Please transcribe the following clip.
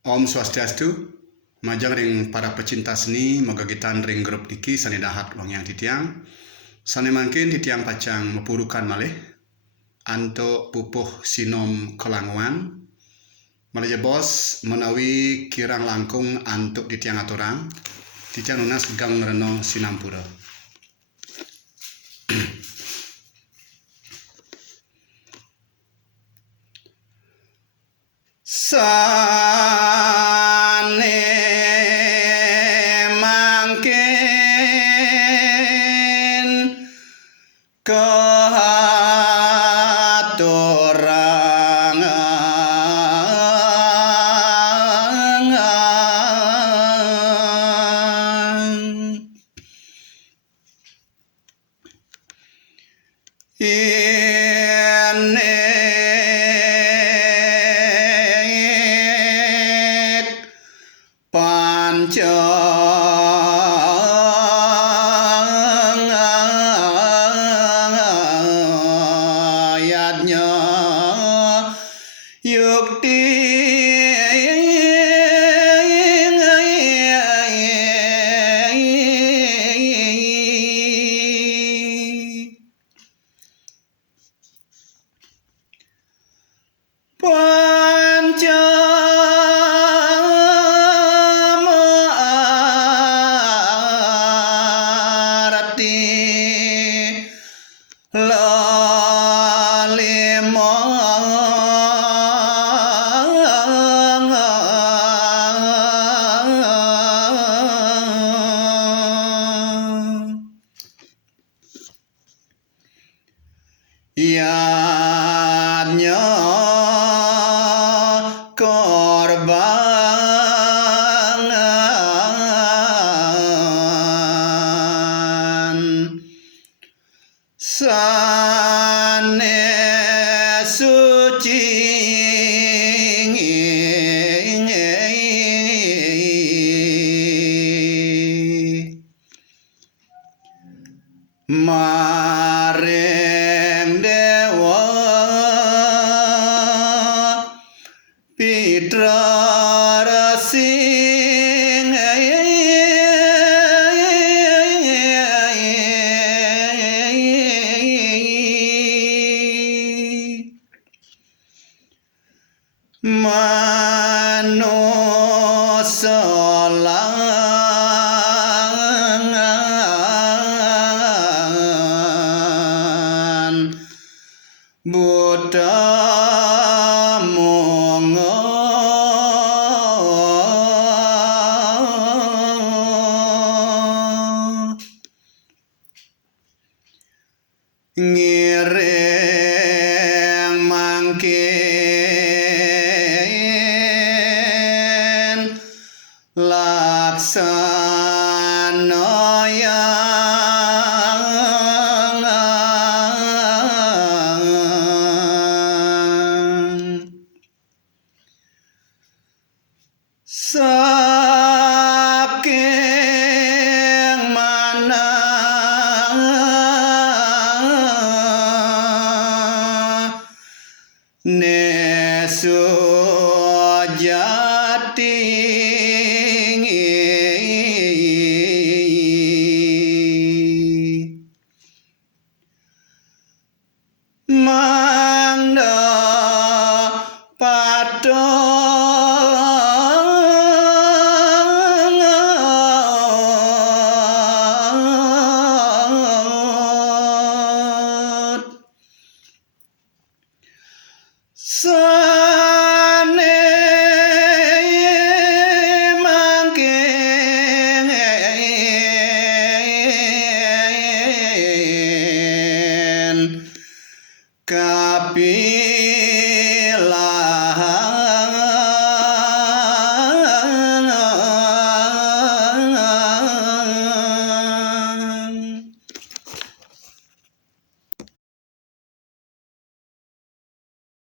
Om Swastiastu, majang ring para pecinta seni, moga kita ring grup niki sani dahat wang yang titiang. Sani mangkin titiang pacang mepurukan malih, anto pupuh sinom kelanguan. Malih bos menawi kirang langkung antuk titiang aturang, titiang nunas gang reno sinampura. Sane mangkin kehaturangan pancayatnya yukti pancamati lalimo yadnya korbanan sane suci maring dewa pitra resing manusa langan Buddha mongo ngiring mangkin laksana yang saking mana nesu jati manda patot